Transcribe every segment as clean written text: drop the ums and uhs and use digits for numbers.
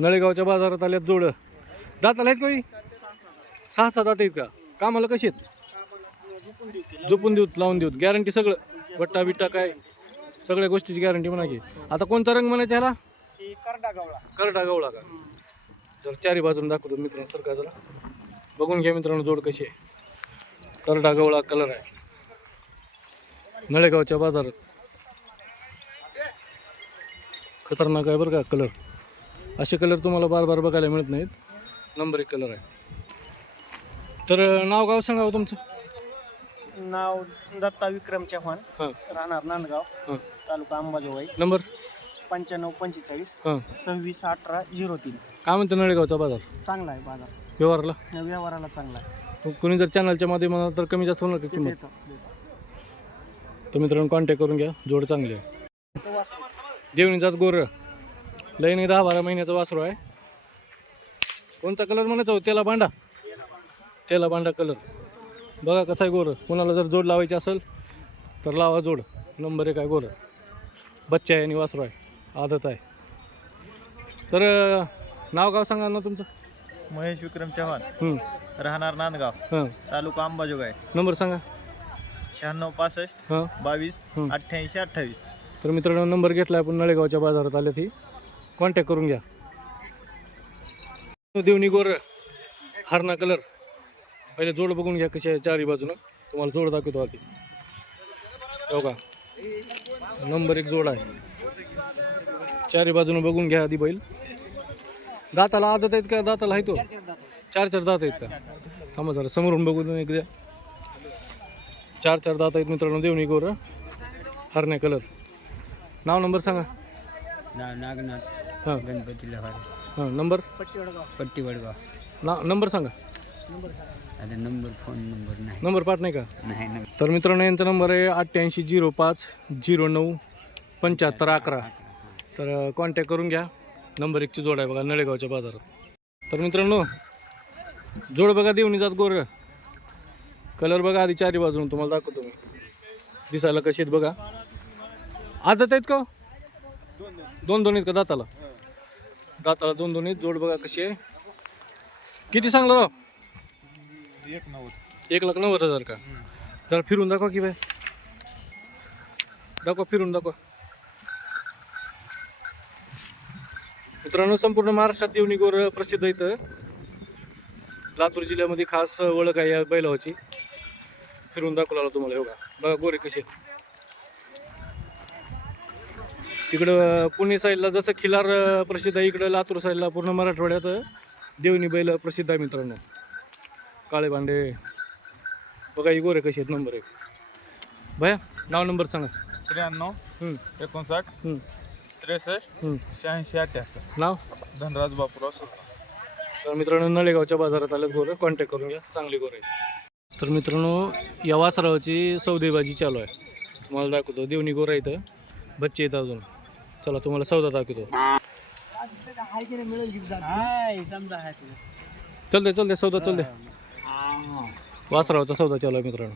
नळेगावच्या बाजारात आल्यात जोड. दाताला आहेत काही 6-7 दात आहेत का? कामाला कशी आहेत? झोपून देऊत लावून देऊत गॅरंटी सगळं बट्टा बिट्टा काय सगळ्या गोष्टीची गॅरंटी म्हणा की. आता कोणता रंग म्हणायचा ह्याला? करडा गवळा का? तर चारी बाजून दाखवतो मित्रांनो सरकार जरा बघून घ्या मित्रांनो जोड कशी आहे. करडा गवळा कलर आहे नळेगावच्या बाजारात. खतरनाक आहे बरं का कलर. असे कलर तुम्हाला बार बार बघायला मिळत नाहीत. नंबर 1 कलर आहे. तर नाव गाव सांगावं तुमचं. नाव दत्ता विक्रम चव्हाण, हां राहणार नांदगाव, हां. तालुका अंबाजोगाई. नंबर 9545 हां. 261803. काय म्हणतो नळेगावचा बाजार चांगला आहे बाजार, व्यवहारला? व्यवहाराला चांगला आहे. कोणी जर चॅनलच्या माध्यमात तर कमी जास्त होणार का किंमत? देतो. तर मित्रांनो कॉन्टॅक्ट करून घ्या. जोड चांगली आहे. देवणीचाच गोर लई नाही 10-12 महिन्याचा वासरू आहे. कोणता कलर म्हणायचा हो? तेला बांडा कलर. बघा कसा आहे गोर. कोणाला जर जोड लावायची असेल तर लावा जोड. नंबर 1 आहे गोर. बच्चा आहे आणि वासरू आहे. आदत आहे. तर नाव गाव सांगा ना तुमचं. महेश विक्रम चव्हाण, राहणार नांदगाव, हां. तालुका अंबाजोगाई. नंबर सांगा. 9665 हां. 22 88 28. तर मित्रांनो नंबर घेतला आपण नळेगावच्या बाजारात आल्या ती कॉन्टॅक्ट करून घ्या. देवणी गोर हरणा कलर. पहिले जोड बघून घ्या कशी आहे चारी बाजूनं. तुम्हाला जोड दाखवतो आधी. हो का नंबर 1 जोड आहे. चारी बाजूनं बघून घ्या आधी बैल. दाताला आदत आहेत का? दाताला आहे तो 4 दात आहेत का? थांबा जरा समोरून बघून एकदा. 4 दात आहेत मित्रांनो. देवणी गोर हरण्या कलर. नाव नंबर सांगा. नागनाथ हां गणपती लहार, हां. नंबर पट्टी वडगाव. नंबर सांगा. आता नंबर फोन नंबर नाही. नंबर पाठ नाही का? नाही. तर मित्रांनो यांचा नंबर आहे 8805 09 75 11. तर कॉन्टॅक्ट करून घ्या. नंबर 1ची जोड आहे बघा नळेगावच्या बाजारात. तर मित्रांनो जोड बघा देवणी जात गोर. कलर बघा आधी चारी बाजून तुम्हाला दाखवतो मी. दिसायला कशी आहेत बघा. आदत आहेत का? 2 आहेत का दाताला? दाताला 2 आहेत. जोड बघा कशी आहे. किती सांगलं? 1,90,000 का? जरा फिरून दाखवा की बाय. दाखवा फिरून दाखवा. मित्रांनो संपूर्ण महाराष्ट्रात देवणी गोर प्रसिद्ध इथं. लातूर जिल्ह्यामध्ये खास ओळख आहे या बैलाची. फिरून दाखवला तुम्हाला. हे बघा गोरे कसे. तिकडं पुणे साईडला जसं खिलार प्रसिद्ध आहे इकडं लातूर साईडला पूर्ण मराठवाड्यात देवणी बैल प्रसिद्ध आहे मित्रांनो. काळे भांडे बघा ही गोरे कशी आहेत. नंबर 1. भया नाव नंबर सांगा. 93 59 63 86 88. नाव धनराज बापूराव. तर मित्रांनो नळेगावच्या बाजारात आल्यात गोरं. कॉन्टॅक्ट करून घ्या. चांगली गोरं आहे. तर मित्रांनो या वासरावाची सौदेबाजी चालू आहे. तुम्हाला दाखवतो. देवणी गोरं इथं बच्चे आहेत अजून. चला तुम्हाला सौदा दाखवतो. चलते सौदा चलते. वासरावाचा सौदा चालू आहे मित्रांनो.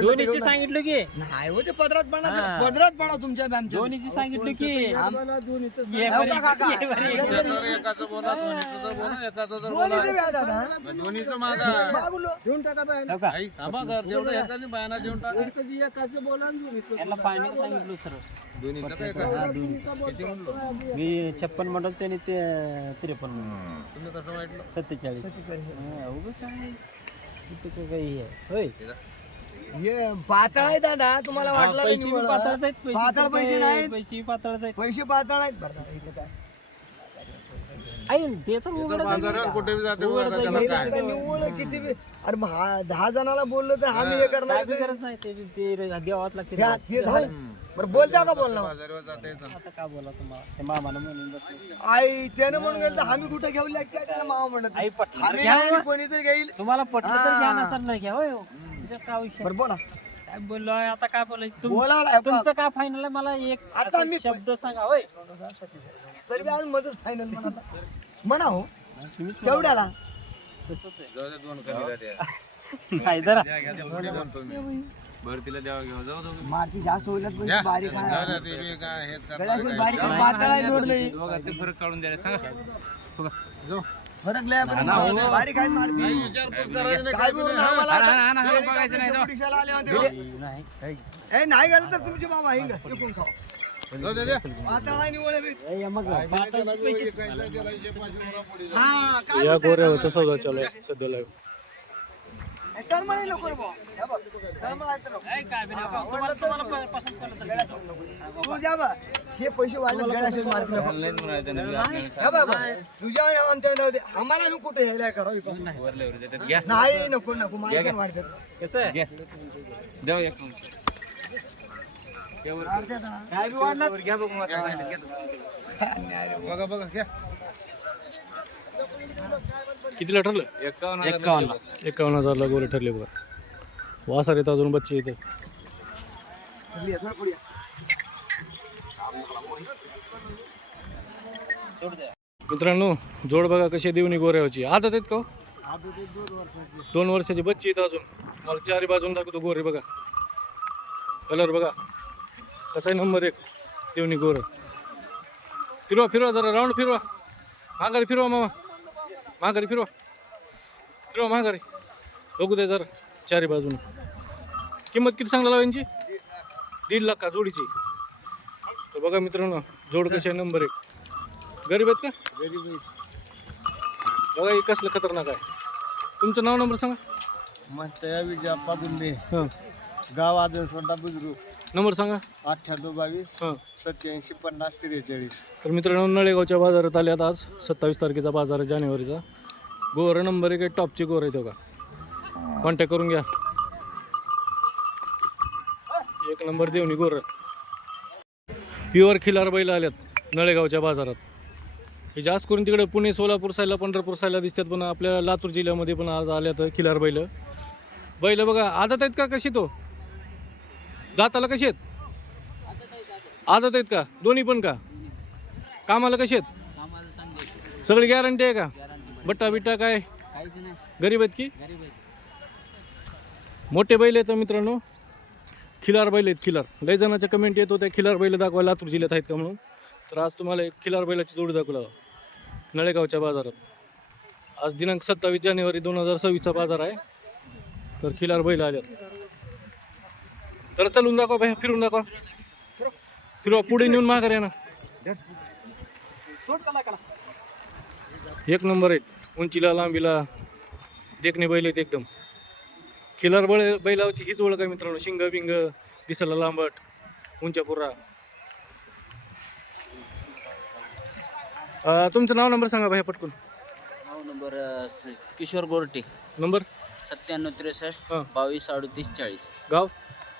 दोन्हीची सांगितलं की नाही हो ते पदरात पडा तुमच्या दोन्हीची सांगितलं की फायनल सांगितलं सर. मी 56 म्हणत त्याने ते 53 47. काही होय पातळ आहे दादा. तुम्हाला वाटलं पातळ पैसे नाहीत. पैसे पातळच आहेत. पैसे पातळ आहेत. बरं इथं काय ते तर निव्वळ किती अरे 10 जणाला बोललो तर आम्ही हे करणार गरज नाही. ते देवात लागते. ते झालं. बरं बोलता का बोलणार आता का बोला तुम्हाला ते मामानं म्हणून आई त्यानं म्हणून गेलं तर आम्ही कुठे घेऊ लागते त्याला मामा म्हणत आई आम्ही नाही, कोणीतरी घेईल. तुम्हाला पटलं तर घ्या नसेल नाही घ्या. होय काय विषय. बरं बोला काय बोललो आता काय बोलायचं बोला तुमचं काय फायनल आहे. मला एक आता शब्द सांगा. होय तरी बी आम्ही मदत फायनल म्हणा हो. केवढ्याला माती जास्त होईल पण बारीक आहे गळ्याशी बारीक आहे, पातळ आहे दोरले फरक काढून द्यायला सांगा. फरक लय आहे, पण बारीक आहे माती. काय बोलू ना मला ए नाही गेलं तर तुमची मामा आहे का टिकून खाऊ. पातळ आहे निवळ बी. हा काय या गोऱ्यावरचा सौदा चालू आहे सध्याला. टर्मल नको रे बुवा. हे बघ, टर्मल आहे तर नको. तू जा बा. हे पैसे वाढले गळ्याशीच मारतील. हे बघ, तुझ्या आमच्या राहू दे. आम्हाला नको कुठे यायला करावं. नाही नको नको माणसं वाढतात. कितीला ठरलं? 51,000ला गोरे ठरले बघा. वासर येतं अजून बच्चे येतं. मित्रांनो जोड बघा कशी देवणी गोऱ्याची आदत आहेत का? 2 वर्षाची बच्ची येतं अजून. मला चारी बाजून दाखवतो गोरे बघा. कलर बघा कसा आहे नंबर 1 देवणी गोर. फिरवा फिरवा जरा राऊंड फिरवा. माघारी फिरवा मामा. माघारी फिरवा फिरवा माघारी. बघू दे जरा चारी बाजून. किंमत किती सांगला यांची? 1.5 लाख का जोडीची? तर बघा मित्रांनो जोड कशी आहे नंबर 1. गरीब आहेत का? गरीब बघा हे कसलं खतरनाक आहे. तुमचं नाव नंबर सांगा. मस्तया विजयाप्पा बुंदे, हां गाव आदरसोंडा बुद्रुक, नंबर सांगा. 9822 हां 87 50 43. तर मित्रांनो नळेगावच्या बाजारात आल्यात आज 27 तारखेचा बाजार आहे जानेवारीचा. गोर नंबर 1 टॉपचे गोर आहे का. कॉन्टॅक्ट करून घ्या. 1 नंबर देवणी गोर. प्युअर खिलार बैल आल्यात नळेगावच्या बाजारात. हे जास्त करून तिकडे पुणे सोलापूर साईडला पंढरपूर साईडला दिसतात, पण आपल्या लातूर जिल्ह्यामध्ये पण आज आल्यात खिलार बैल. बैल बघा आदत आहेत का कशी? तो दाताला कशी आहेत? आदत आहेत का दोन्ही पण का? कामाला कशी आहेत? सगळी गॅरंटी आहे का? बट्टा बिट्टा काय? गरीब आहेत की मोठे बैल आहेत मित्रांनो. खिलार बैल आहेत खिलार. लय जणांच्या कमेंट येत होत्या खिलार बैल दाखवा लातूर जिल्ह्यात आहेत का म्हणून. तर आज तुम्हाला एक खिलार बैलाची जोडी दाखवला नळेगावच्या बाजारात. आज दिनांक 27 जानेवारी 2026चा बाजार आहे. तर खिलार बैल आल्यात. तर चलून दाखवा बाहेर फिरून दाखवा. फिरवा पुढे नेऊन माघार या ना. 1 नंबर आहेत उंचीला लांबीला देखणे बैल आहेत एकदम. खिलार बैलाची हीच ओळख आहे मित्रांनो. शिंग बिंग दिसायला लांबट उंच्या पुरा. तुमचं नाव नंबर सांगा भाई पटकून. नाव नंबर किशोर गोरटे, नंबर 9763 हां 22 38 40, गाव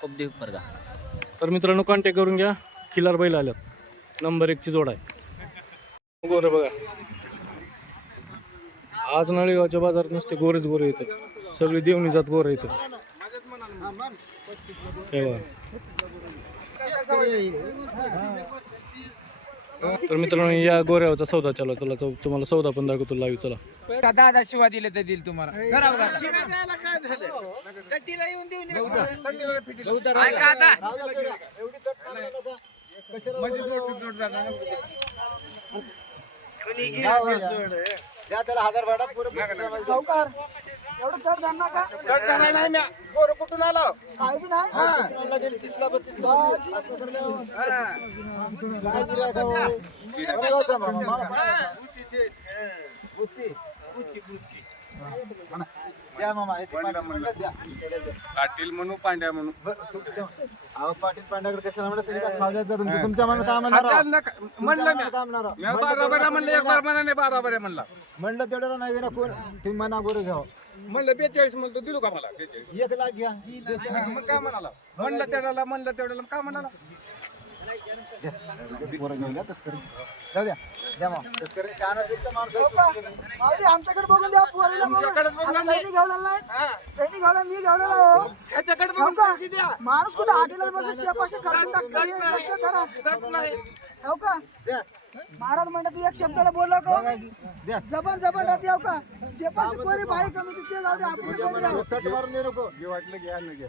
कोपदी परगा. तर मित्रांनो कॉन्टॅक्ट करून घ्या. खिलार बैल आल्यात नंबर 1ची जोड आहे. गोरे बघा आज नळेगावच्या बाजारात नुसते गोरेच गोरे येतात. सगळी देवणी जात गोरे येतात. हे बघा. तर मित्रांनो या गोऱ्यावरचा सौदा चालू आहे. तुला तुम्हाला सौदा पण दाखवतो लाईव्ह. चला दादा शिवा दिले तर दिल तुम्हाला. एवढं चढ जाणार का? कुठून आलो? काय बी नाही. 30ला 32ला असं करल्यावर द्या मामा द्या. पाटील म्हणू पांड्या म्हणू. पाटील पांड्याकडे कशाला म्हणत तरी काय खावल्यात तुमच्या तुमच्या मनात काय म्हणणार म्हणलं म्हणलं एक बार मनाने 12 बरे म्हणला. म्हणलं तेवढ्याला नाही ना कोण तुम्ही मना गोरे घ्या. म्हणलं 42 म्हणतो दिलो का मला 42? 1 लाख घ्या. मग काय म्हणाला? म्हणलं तेवढ्याला काय म्हणाला? जाऊ द्या द्या मग तस्करी शहाणा असेल तर माणूस माऊली, आमच्याकडे बघून द्या. पोरीला बघून. तुमच्याकडे बघून आता नाही. त्यांनी घावलेला नाही. त्यांनी घावला, मी घावलेला हो. ह्याच्याकडे हो बघून का? पैसे द्या. माणूस कुठे हॉटेलला बसून शेपाशी खर्चून टाकतो हे लक्षात धरा. जात नाही. हो का द्या महाराज म्हणतात तू एक शब्दाला बोलला का द्या जबान राहते हो का शेपाशी कोणी बाई कमी ते जाऊ दे आपण तुझ्या मनाला तट मारून देऊ नको. जे वाटलं घ्या न घ्या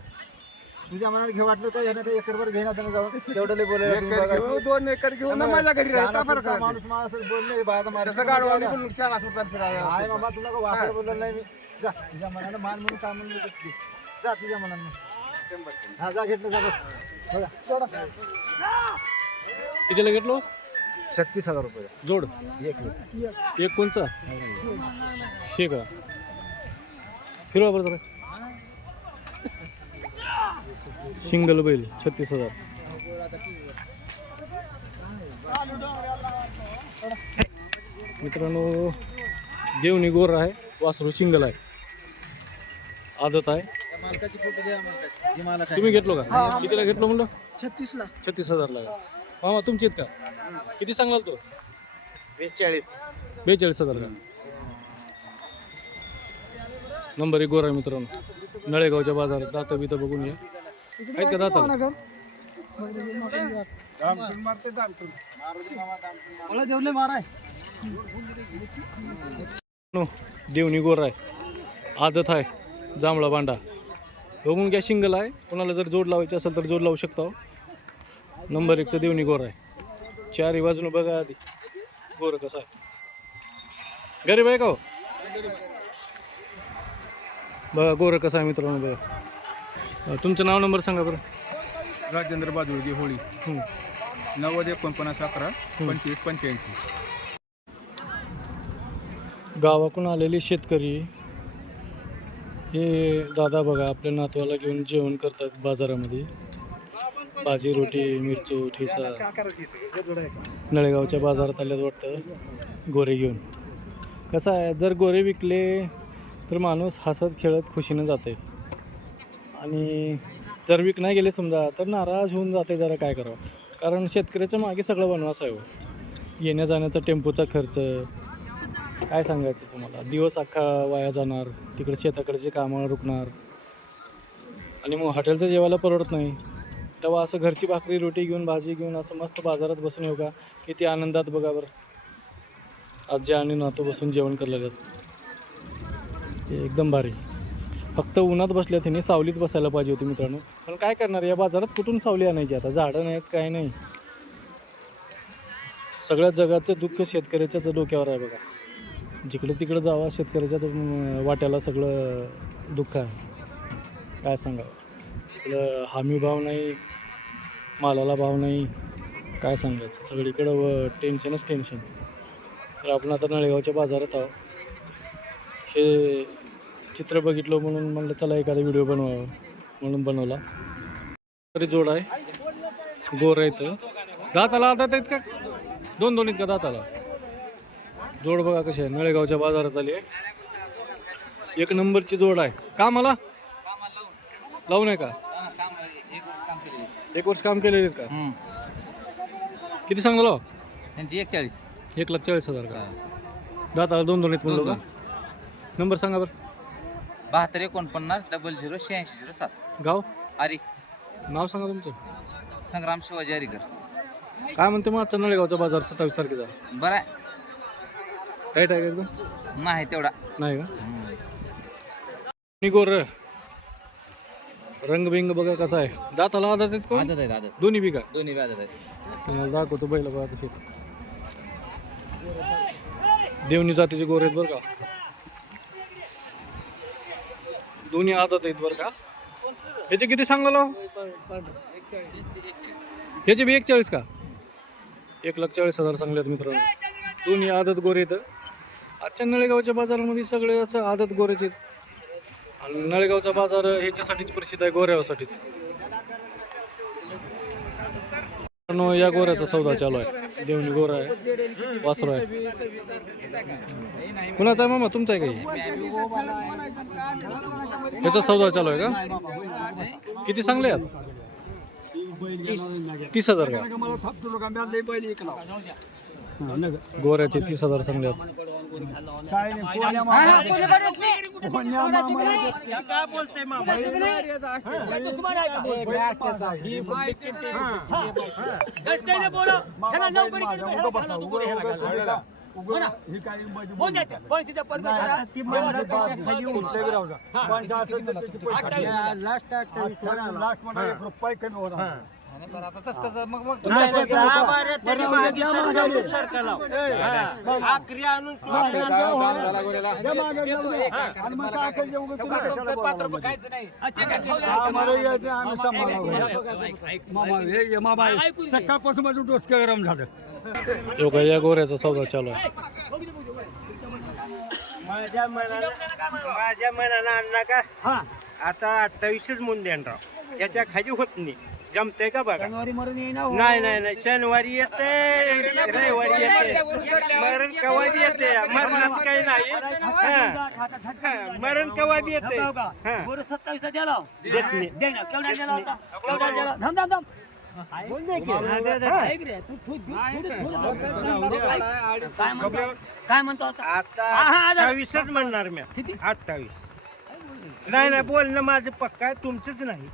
तुझ्या मनाला घे वाटलं तर यानं ते एकरभर घेईना त्यानं जाऊन तेवढं लय बोलायला तुम्ही बघा. घेऊ 2 एकर घेऊ ना माझ्या घरी राहता शहाणा बरं सुद्धा का माणूस माणूस बोलले बाहेर मारे तसं गाडवानी पण नुकसान असं फिरायला आहे बाबा तुला का वाकडं बोललं नाही मी जा तुझ्या मनाला मान म्हणून काय म्हणलं ते घे. जा तुझ्या मनाला हा जा घेतलं जा बघ. बघा सोडा. कितीला घेतलो 36,000 रुपये जोड एक मिनिट. एक कोणचा हे का फिरवा बरं जरा सिंगल बैल 36,000. मित्रांनो देवणी गोर आहे वासरू सिंगल आहे आदत आहे. त्या मालकाची फोटो द्या मालकाची. हे मालक आहे. तुम्ही घेतलो का कितीला घेतलो म्हणलं 36 ला 36,000 ला मामा तुमची आहेत का किती सांगाल तो 42,000 का नंबर 1 गोर आहे मित्रांनो नळेगावच्या बाजारात दातं बितं बघून या आहेत का दाताला मारते दामटून मला जेवले माराय देवणी गोर आहे आदत आहे जांभळा बांडा बघून घ्या सिंगल आहे कोणाला जर जोड लावायची असेल तर जोड लावू शकता हो. नंबर 1चं देवणी गोर आहे चारही बाजूनं बघा आधी गोर कसं आहे गरीब आहे का हो बघा गोर कसं आहे मित्रांनो बघा तुमचं नाव नंबर सांगा बरं. राजेंद्र बाजूळगी होळी हं. 90 49 11 25 85. गावाकडून आलेले शेतकरी हे दादा बघा आपल्या नातवाला घेऊन जेवण करतात बाजारामध्ये भाजी रोटी मिरची ठेचा नळेगावच्या बाजारात आल्यात वाटतं गोरे घेऊन. कसं आहे जर गोरे विकले तर माणूस हसत खेळत खुशीनं जाते आणि जर विक नाही गेले समजा तर नाराज होऊन जाते. जरा काय करावं कारण शेतकऱ्याच्या मागे सगळं बनवास आहे हो. येण्या जाण्याचा टेम्पोचा खर्च काय सांगायचं तुम्हाला दिवस अख्खा वाया जाणार तिकडे शेताकडचे कामं रुकणार आणि मग हॉटेलचं जेवायला परवडत नाही तेव्हा असं घरची भाकरी रोटी घेऊन भाजी घेऊन असं मस्त बाजारात बसून येऊ का किती आनंदात बघा बरं आजी आणि नातू बसून जेवण करलेलं एकदम भारी. फक्त उन्हात बसल्या त्यांनी सावलीत बसायला पाहिजे होती मित्रांनो पण काय करणार या बाजारात कुठून सावली आणायची आता झाडं नाहीत काय नाही. सगळ्या जगाचं दुःख शेतकऱ्याच्याच डोक्यावर आहे बघा जिकडे तिकडे जावा शेतकऱ्याच्या वाट्याला सगळं दुःख आहे काय सांगावं. इकडं हमी भाव नाही मालाला भाव नाही काय सांगायचं सगळीकडं टेन्शनच टेन्शन. तर आपण आता नळेगावच्या बाजारात आहोत हे चित्र बघितलं म्हणून म्हणलं चला एखादा व्हिडिओ बनवावा म्हणून बनवला. तरी जोड आहे गोर आहे तर दाताला आदत आहेत का 2 आहेत का दाताला जोड बघा कशी आहे नळेगावच्या बाजारात आली आहे 1 नंबरची जोड आहे. का मला लावून आहे का 1 वर्ष काम केलेले का किती सांगलो त्यांची 41. 1,40,000 का दाताला 2 आहेत म्हणलं का नंबर सांगा बरं. 72 49 00 86 07. गाव अरे नाव सांगा तुमचं. संग्राम शिवाजी अरीकर. काय म्हणते मग आजचा नळेगावचा बाजार 27 तारखेचा बरं आहे टाईट आहे का एकदम नाही तेवढा नाही का गोर रंगबिंग बघा कसा आहे दाताला आदत आहेत कोण आदत आहे आदत दोन्ही बी का दोन्ही बी आदत आहेत. तुम्हाला दाखवतो बैल बघा कसे देवणी जातीचे गोर आहेत बरं का दोन्ही आदत आहेत बरं का. ह्याचे किती सांगला ह्याचे बी 41 का 1,40,000 सांगल्यात मित्रांनो. दोन्ही आदत गोरे आहेत. आजच्या नळेगावच्या बाजारामध्ये सगळे असं आदत गोरेच आहेत आणि नळेगावचा बाजार ह्याच्यासाठीच प्रसिद्ध आहे गोऱ्यासाठीच. या गोऱ्याचा सौदा चालू आहे देवणी गोरा आहे वासरू आहे. कुणाचा आहे मामा तुमचा आहे काही ह्याचा सौदा चालू आहे का किती सांगले आहेत 30,000 का गोऱ्याचे 30,000 सांगले आहेत. काय नाही कोण्या काय बोलतोय मामा सकाळपासून माझं डोसकं गरम झालं. योगा या गोऱ्याचा सौदा चालू आहे. माझ्या मनाला आणला का आता 28च मून देणार याच्या खाली होत नाही. जमते का बघा. नाही शनिवारी येते रविवारी येते मरण कवा बी येते. मरणाच काही नाही. मरण कवा बी येते. देत नाही. काय म्हणतो आता 28च म्हणणार मी. 28 नाही बोलणं माझं पक्का आहे, तुमचंच नाही.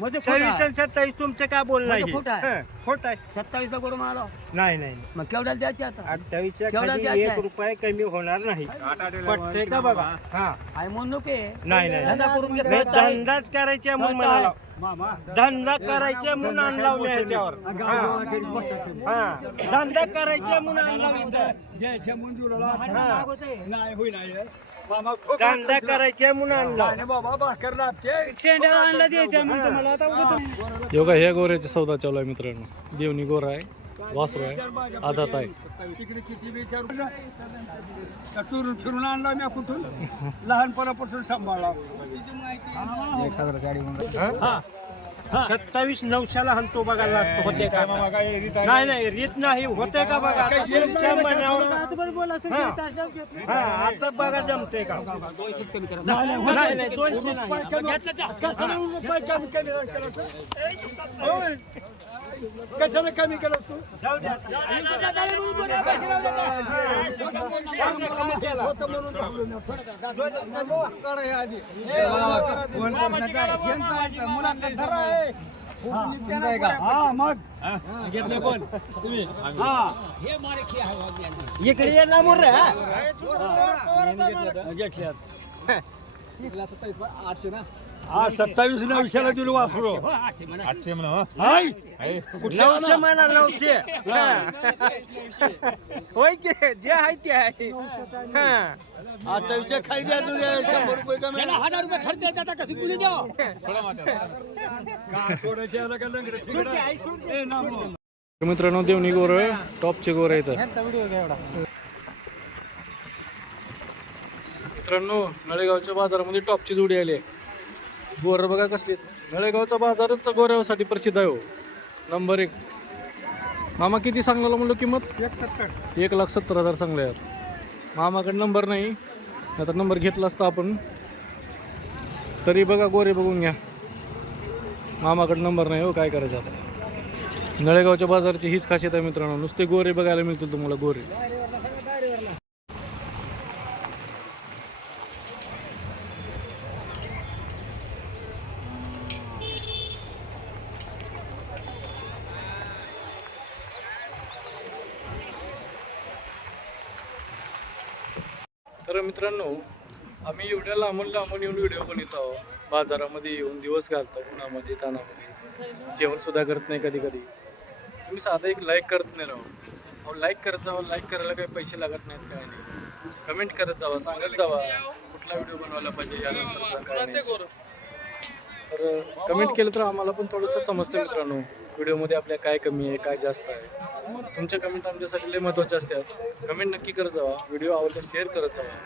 26 आणि 27 तुमचं काय बोलणं आहे? खोट आहे. 27 ला करू मला नाही मग केवढ्याला द्यायचे आता 28च्या केवढा खाली द्यायचा 1 आहे? रुपया कमी होणार नाही. पटतंय का बघा. हा आहे म्हणू के नाही धंदा करून मी घेत धंदाच करायचा म्हणून म्हणाला. धंदा करायचा म्हणून आणला मी ह्याच्यावर. हा धंदा करायचा म्हणून आणला इथं. धंदा करायचा म्हणून आणला. शेंड्याला आणला द्यायचा म्हणतो मला. आता योगा ह्या गोऱ्याचा सौदा चालू आहे मित्रांनो. देवणी गोरा आहे, वासरू आहे, आदात आहे. चुरून फिरून आणला मी कुठून. लहानपणापासून सांभाळला. 27 900ला हलतो बघा. लागतो होते का नाही रीत नाही होते का बघा. तुमच्या मनावर आता बघा जमते का. नाही 200 कशाला कमी केलं तू. जाऊ द्या. घेतलं कोण तुम्ही. इकडे ये ना मोर. हा 27 900ला दिलो वासरू. 800 म्हणा. 900 म्हणा 900. होय की जे आहे ते आहे. 28च्या खाली द्या तुझ्या 100 रुपये कमी. 1000 रुपये खर्च येतात आता कशी कुणी द्या मित्रांनो देवणी गोर टॉपचे गोर आहेत मित्रांनो. नळेगावच्या बाजारामध्ये टॉपची जोडी आली आहे. गोर बघा कसली. नळेगावचा बाजारच गोऱ्यासाठी प्रसिद्ध आहे हो. नंबर 1. मामा किती सांगला म्हणलो किंमत? 1,70,000 सांगले आहेत. मामाकडे नंबर नाही, आता नंबर घेतला असता आपण. तरी बघा गोरे बघून घ्या. मामाकडे नंबर नाही हो, काय करायचं आता. नळेगावच्या बाजाराची हीच खासियत आहे मित्रांनो. नुसते गोरे बघायला मिळतील तुम्हाला. गोरे तर मित्रांनो आम्ही एवढ्या लांबून येऊन व्हिडिओ बनवत आहोत. बाजारामध्ये येऊन दिवस घालतो उन्हामध्ये तानामध्ये. जेवणसुद्धा करत नाही कधी कधी. तुम्ही साधा एक लाईक करत नाही राहू. लाईक करत जावं. लाईक करायला काही पैसे लागत नाहीत काय नाही. कमेंट करत जावा, सांगत जावा कुठला व्हिडिओ बनवायला पाहिजे यानंतरचा काय नाही. तर कमेंट केलं तर आम्हाला पण थोडंसं समजतं मित्रांनो व्हिडिओमध्ये आपल्या काय कमी आहे काय जास्त आहे. तुमच्या कमेंट आमच्यासाठी लय महत्त्वाचे असतात. कमेंट नक्की करत जावा. व्हिडिओ आवडले शेअर करत जावा.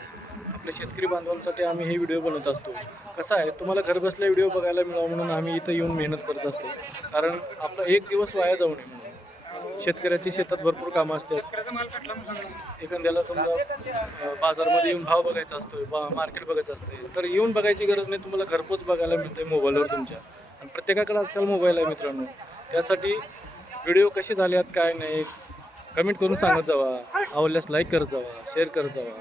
आपल्या शेतकरी बांधवांसाठी आम्ही हे व्हिडिओ बनवत असतो. कसं आहे तुम्हाला घर बसल्या व्हिडिओ बघायला मिळावं म्हणून आम्ही इथं येऊन मेहनत करत असतो. कारण आपला एक दिवस वाया जाऊ नये म्हणून. शेतकऱ्याची शेतात भरपूर कामं असतात. एखाद्याला समजा बाजारमध्ये येऊन भाव बघायचा असतो, मार्केट बघायचं असते, तर येऊन बघायची गरज नाही. तुम्हाला घरपोच बघायला मिळते मोबाईलवर तुमच्या. आणि प्रत्येकाकडे आजकाल मोबाईल आहे मित्रांनो. त्यासाठी व्हिडिओ कसे झाले आहेत काय नाही कमेंट करून सांगत जावा, आवडल्यास लाईक करत जावा, शेअर करत जावा.